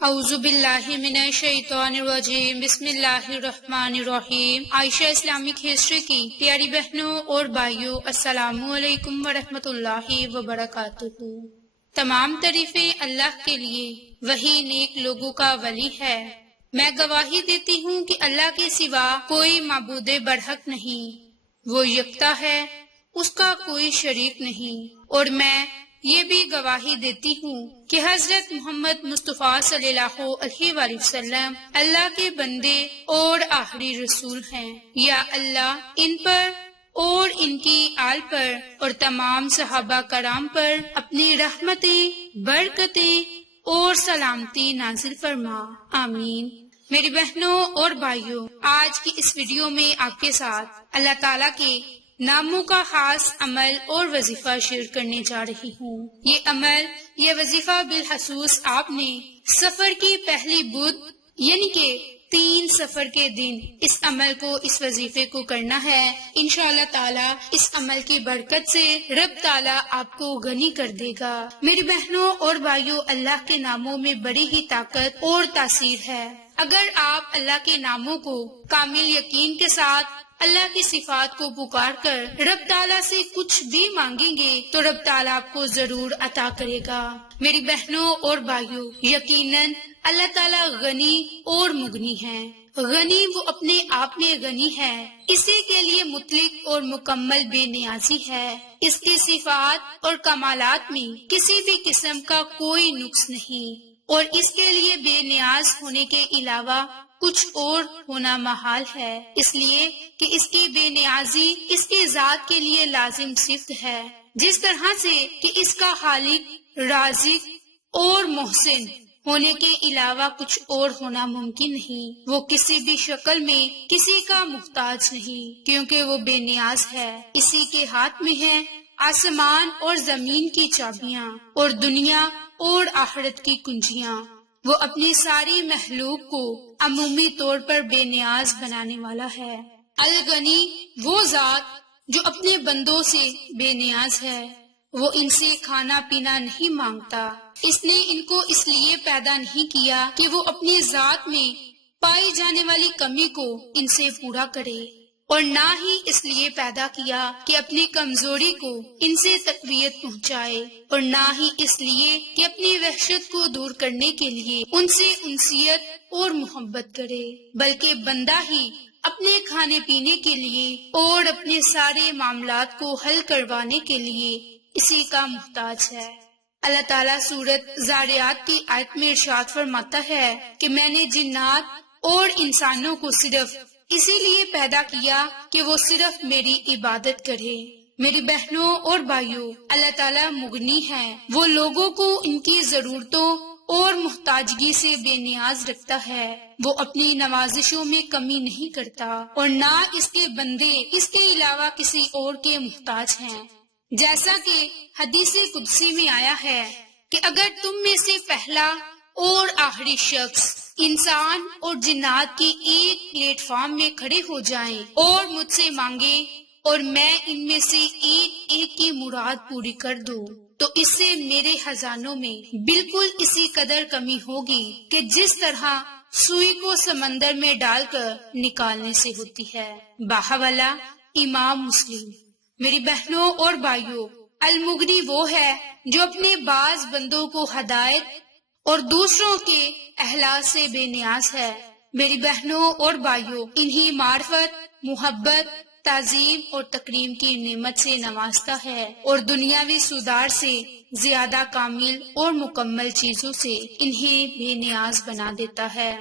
اعوذ باللہ من الشیطان الرجیم، بسم اللہ الرحمن الرحیم۔ عائشہ اسلامک ہسٹری کی پیاری بہنوں اور بھائیوں، السلام علیکم ورحمۃ اللہ وبرکاتہ۔ تمام تعریفیں اللہ کے لیے، وہی نیک لوگوں کا ولی ہے۔ میں گواہی دیتی ہوں کہ اللہ کے سوا کوئی معبود برحق نہیں، وہ یکتا ہے، اس کا کوئی شریک نہیں، اور میں یہ بھی گواہی دیتی ہوں کہ حضرت محمد مصطفیٰ صلی اللہ علیہ وآلہ وسلم اللہ کے بندے اور آخری رسول ہیں۔ یا اللہ ان پر اور ان کی آل پر اور تمام صحابہ کرام پر اپنی رحمتیں، برکتیں اور سلامتی نازل فرما، آمین۔ میری بہنوں اور بھائیوں، آج کی اس ویڈیو میں آپ کے ساتھ اللہ تعالیٰ کے ناموں کا خاص عمل اور وظیفہ شیئر کرنے جا رہی ہوں۔ یہ عمل، یہ وظیفہ بالخصوص آپ نے سفر کی پہلی بدھ یعنی کہ 3 سفر کے دن اس عمل کو، اس وظیفے کو کرنا ہے۔ انشاءاللہ تعالی اس عمل کی برکت سے رب تعالی آپ کو غنی کر دے گا۔ میری بہنوں اور بھائیوں، اللہ کے ناموں میں بڑی ہی طاقت اور تاثیر ہے۔ اگر آپ اللہ کے ناموں کو کامل یقین کے ساتھ، اللہ کی صفات کو پکار کر رب تعالیٰ سے کچھ بھی مانگیں گے تو رب تعالیٰ آپ کو ضرور عطا کرے گا۔ میری بہنوں اور بھائیوں، یقیناً اللہ تعالیٰ غنی اور مغنی ہے۔ غنی وہ اپنے آپ میں غنی ہے، اسی کے لیے مطلق اور مکمل بے نیازی ہے۔ اس کی صفات اور کمالات میں کسی بھی قسم کا کوئی نقص نہیں، اور اس کے لیے بے نیاز ہونے کے علاوہ کچھ اور ہونا محال ہے، اس لیے کہ اس کی بے نیازی اس کی ذات کے لیے لازم صفت ہے، جس طرح سے کہ اس کا خالق، رازق اور محسن ہونے کے علاوہ کچھ اور ہونا ممکن نہیں۔ وہ کسی بھی شکل میں کسی کا محتاج نہیں، کیونکہ وہ بے نیاز ہے۔ اسی کے ہاتھ میں ہے آسمان اور زمین کی چابیاں اور دنیا اور آخرت کی کنجیاں۔ وہ اپنی ساری مخلوق کو عمومی طور پر بے نیاز بنانے والا ہے۔ الغنی وہ ذات جو اپنے بندوں سے بے نیاز ہے، وہ ان سے کھانا پینا نہیں مانگتا۔ اس نے ان کو اس لیے پیدا نہیں کیا کہ وہ اپنی ذات میں پائی جانے والی کمی کو ان سے پورا کرے، اور نہ ہی اس لیے پیدا کیا کہ اپنی کمزوری کو ان سے تقویت پہنچائے، اور نہ ہی اس لیے کہ اپنی وحشت کو دور کرنے کے لیے ان سے انسیت اور محبت کرے، بلکہ بندہ ہی اپنے کھانے پینے کے لیے اور اپنے سارے معاملات کو حل کروانے کے لیے اسی کا محتاج ہے۔ اللہ تعالیٰ سورۃ ذاریات کی آیت میں ارشاد فرماتا ہے کہ میں نے جنات اور انسانوں کو صرف اسی لیے پیدا کیا کہ وہ صرف میری عبادت کرے۔ میری بہنوں اور بھائیوں، اللہ تعالیٰ مغنی ہے، وہ لوگوں کو ان کی ضرورتوں اور محتاجگی سے بے نیاز رکھتا ہے۔ وہ اپنی نوازشوں میں کمی نہیں کرتا، اور نہ اس کے بندے اس کے علاوہ کسی اور کے محتاج ہیں۔ جیسا کہ حدیث قدسی میں آیا ہے کہ اگر تم میں سے پہلا اور آخری شخص انسان اور جنات کی ایک پلیٹ فارم میں کھڑے ہو جائیں اور مجھ سے مانگے اور میں ان میں سے ایک ایک کی مراد پوری کر دوں، تو اس سے میرے خزانوں میں بالکل اسی قدر کمی ہوگی کہ جس طرح سوئی کو سمندر میں ڈال کر نکالنے سے ہوتی ہے۔ باحوالہ امام مسلم۔ میری بہنوں اور بھائیوں، المغنی وہ ہے جو اپنے بعض بندوں کو ہدایت اور دوسروں کے اخلاص سے بے نیاز ہے۔ میری بہنوں اور بھائیوں، انہی معرفت، محبت، تعظیم اور تکریم کی نعمت سے نوازتا ہے، اور دنیاوی سودار سے زیادہ کامل اور مکمل چیزوں سے انہیں بے نیاز بنا دیتا ہے۔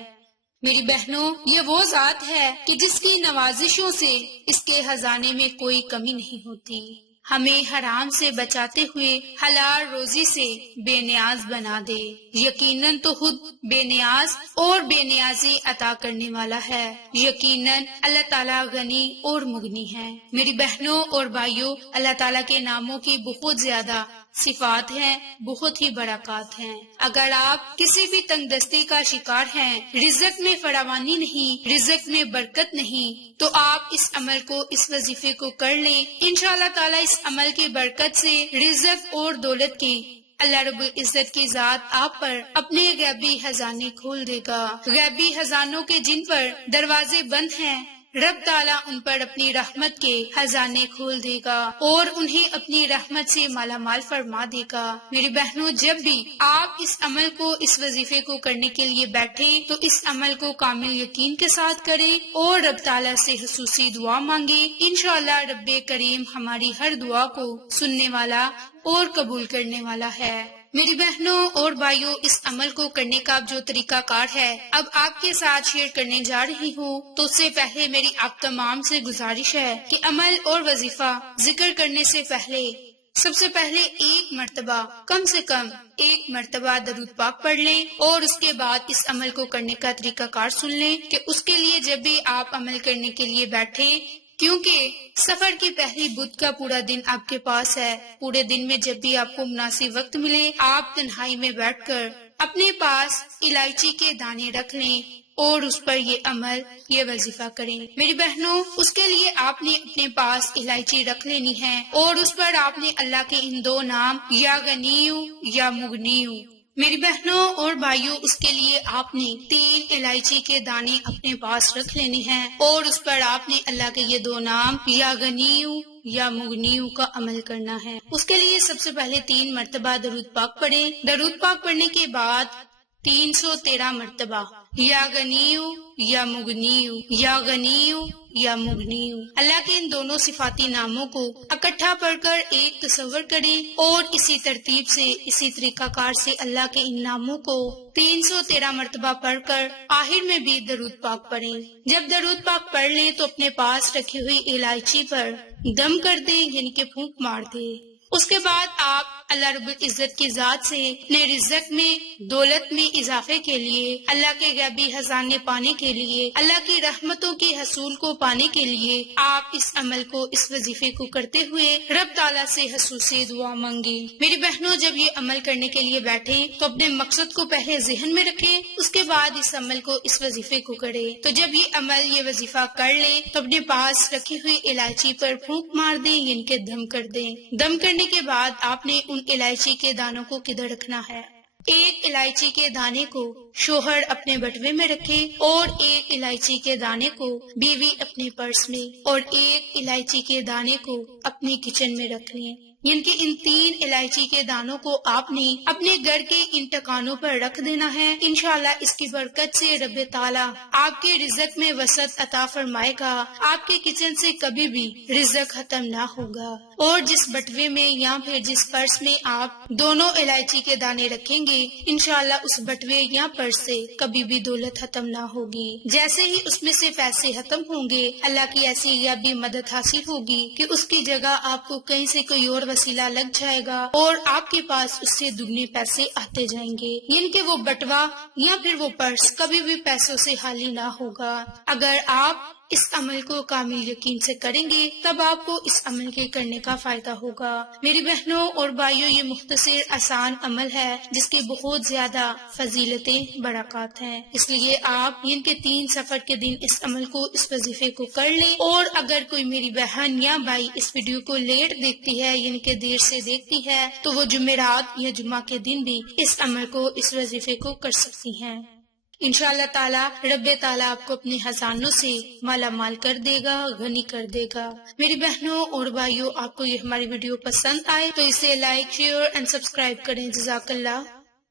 میری بہنوں، یہ وہ ذات ہے کہ جس کی نوازشوں سے اس کے خزانے میں کوئی کمی نہیں ہوتی، ہمیں حرام سے بچاتے ہوئے حلال روزی سے بے نیاز بنا دے۔ یقیناً تو خود بے نیاز اور بے نیازی عطا کرنے والا ہے۔ یقیناً اللہ تعالیٰ غنی اور مغنی ہے۔ میری بہنوں اور بھائیوں، اللہ تعالیٰ کے ناموں کی بہت زیادہ صفات ہیں، بہت ہی برکات ہیں۔ اگر آپ کسی بھی تنگ دستی کا شکار ہیں، رزق میں فراوانی نہیں، رزق میں برکت نہیں، تو آپ اس عمل کو، اس وظیفے کو کر لیں۔ انشاءاللہ تعالیٰ اس عمل کی برکت سے رزق اور دولت کی اللہ رب العزت کی ذات آپ پر اپنے غیبی خزانے کھول دے گا۔ غیبی خزانوں کے جن پر دروازے بند ہیں، رب تعالیٰ ان پر اپنی رحمت کے خزانے کھول دے گا اور انہیں اپنی رحمت سے مالا مال فرما دے گا۔ میری بہنوں، جب بھی آپ اس عمل کو، اس وظیفے کو کرنے کے لیے بیٹھیں تو اس عمل کو کامل یقین کے ساتھ کریں اور رب تعالیٰ سے خصوصی دعا مانگیں۔ انشاءاللہ رب کریم ہماری ہر دعا کو سننے والا اور قبول کرنے والا ہے۔ میری بہنوں اور بھائیوں، اس عمل کو کرنے کا جو طریقہ کار ہے اب آپ کے ساتھ شیئر کرنے جا رہی ہوں، تو اس سے پہلے میری آپ تمام سے گزارش ہے کہ عمل اور وظیفہ ذکر کرنے سے پہلے سب سے پہلے ایک مرتبہ، کم سے کم ایک مرتبہ درود پاک پڑھ لیں اور اس کے بعد اس عمل کو کرنے کا طریقہ کار سن لیں کہ اس کے لیے جب بھی آپ عمل کرنے کے لیے بیٹھیں، کیونکہ سفر کی پہلی بدھ کا پورا دن آپ کے پاس ہے، پورے دن میں جب بھی آپ کو مناسب وقت ملے آپ تنہائی میں بیٹھ کر اپنے پاس الائچی کے دانے رکھ لیں اور اس پر یہ عمل، یہ وظیفہ کریں۔ میری بہنوں، اس کے لیے آپ نے اپنے پاس الائچی رکھ لینی ہے اور اس پر آپ نے اللہ کے ان دو نام یا غنیو یا مغنیو، میری بہنوں اور بھائیوں، اس کے لیے آپ نے 3 الائچی کے دانے اپنے پاس رکھ لینے ہیں اور اس پر آپ نے اللہ کے یہ دو نام یا غنیو یا مغنیو کا عمل کرنا ہے۔ اس کے لیے سب سے پہلے 3 مرتبہ درود پاک پڑھیں۔ درود پاک پڑھنے کے بعد 313 مرتبہ یا غنیو یا مغنیو، یا غنیو یا مغنیو، اللہ کے ان دونوں صفاتی ناموں کو اکٹھا پڑھ کر ایک تصور کریں اور اسی ترتیب سے، اسی طریقہ کار سے اللہ کے ان ناموں کو 313 مرتبہ پڑھ کر آخر میں بھی درود پاک پڑھیں۔ جب درود پاک پڑھ لیں تو اپنے پاس رکھی ہوئی الائچی پر دم کر دیں، یعنی کہ پھونک مار دیں۔ اس کے بعد آپ اللہ رب العزت کی ذات سے اپنے رزق میں، دولت میں اضافے کے لیے، اللہ کے غیبی خزانے پانے کے لیے، اللہ کی رحمتوں کے حصول کو پانے کے لیے آپ اس عمل کو، اس وظیفے کو کرتے ہوئے رب تعالیٰ سے خصوصی دعا مانگیں۔ میری بہنوں، جب یہ عمل کرنے کے لیے بیٹھیں تو اپنے مقصد کو پہلے ذہن میں رکھیں، اس کے بعد اس عمل کو، اس وظیفے کو کریں۔ تو جب یہ عمل، یہ وظیفہ کر لیں تو اپنے پاس رکھی ہوئی الائچی پر پھونک مار دیں، یعنی کہ دم کر دیں۔ دم کرنے کے بعد آپ نے ان الائچی کے دانوں کو کدھر رکھنا ہے؟ ایک الائچی کے دانے کو شوہر اپنے بٹوے میں رکھے اور ایک الائچی کے دانے کو بیوی اپنے پرس میں اور ایک الائچی کے دانے کو اپنی کچن میں رکھ لیں۔ یعنی کہ ان 3 الائچی کے دانوں کو آپ نے اپنے گھر کے ان ٹکانوں پر رکھ دینا ہے۔ انشاءاللہ اس کی برکت سے رب تعالیٰ آپ کے رزق میں وسعت عطا فرمائے گا، آپ کے کچن سے کبھی بھی رزق ختم نہ ہوگا۔ اور جس بٹوے میں یا پھر جس پرس میں آپ دونوں الائچی کے دانے رکھیں گے، انشاءاللہ اس بٹوے یا پرس سے کبھی بھی دولت ختم نہ ہوگی۔ جیسے ہی اس میں سے پیسے ختم ہوں گے، اللہ کی ایسی غیبی مدد حاصل ہوگی کہ اس کی جگہ آپ کو کہیں سے کوئی اور وسیلہ لگ جائے گا اور آپ کے پاس اس سے دگنے پیسے آتے جائیں گے، یعنی کہ وہ بٹوا یا پھر وہ پرس کبھی بھی پیسوں سے خالی نہ ہوگا۔ اگر آپ اس عمل کو کامل یقین سے کریں گے تب آپ کو اس عمل کے کرنے کا فائدہ ہوگا۔ میری بہنوں اور بھائیوں، یہ مختصر آسان عمل ہے جس کی بہت زیادہ فضیلتیں، برکات ہیں، اس لیے آپ ان کے 3 سفر کے دن اس عمل کو، اس وظیفے کو کر لیں۔ اور اگر کوئی میری بہن یا بھائی اس ویڈیو کو لیٹ دیکھتی ہے، یعنی کہ دیر سے دیکھتی ہے، تو وہ جمعرات یا جمعہ کے دن بھی اس عمل کو، اس وظیفے کو کر سکتی ہیں۔ انشاءاللہ تعالیٰ رب تعالیٰ آپ کو اپنے خزانوں سے مالا مال کر دے گا، غنی کر دے گا۔ میری بہنوں اور بھائیوں، آپ کو یہ ہماری ویڈیو پسند آئے تو اسے لائک، شیئر اینڈ سبسکرائب کریں۔ جزاک اللہ۔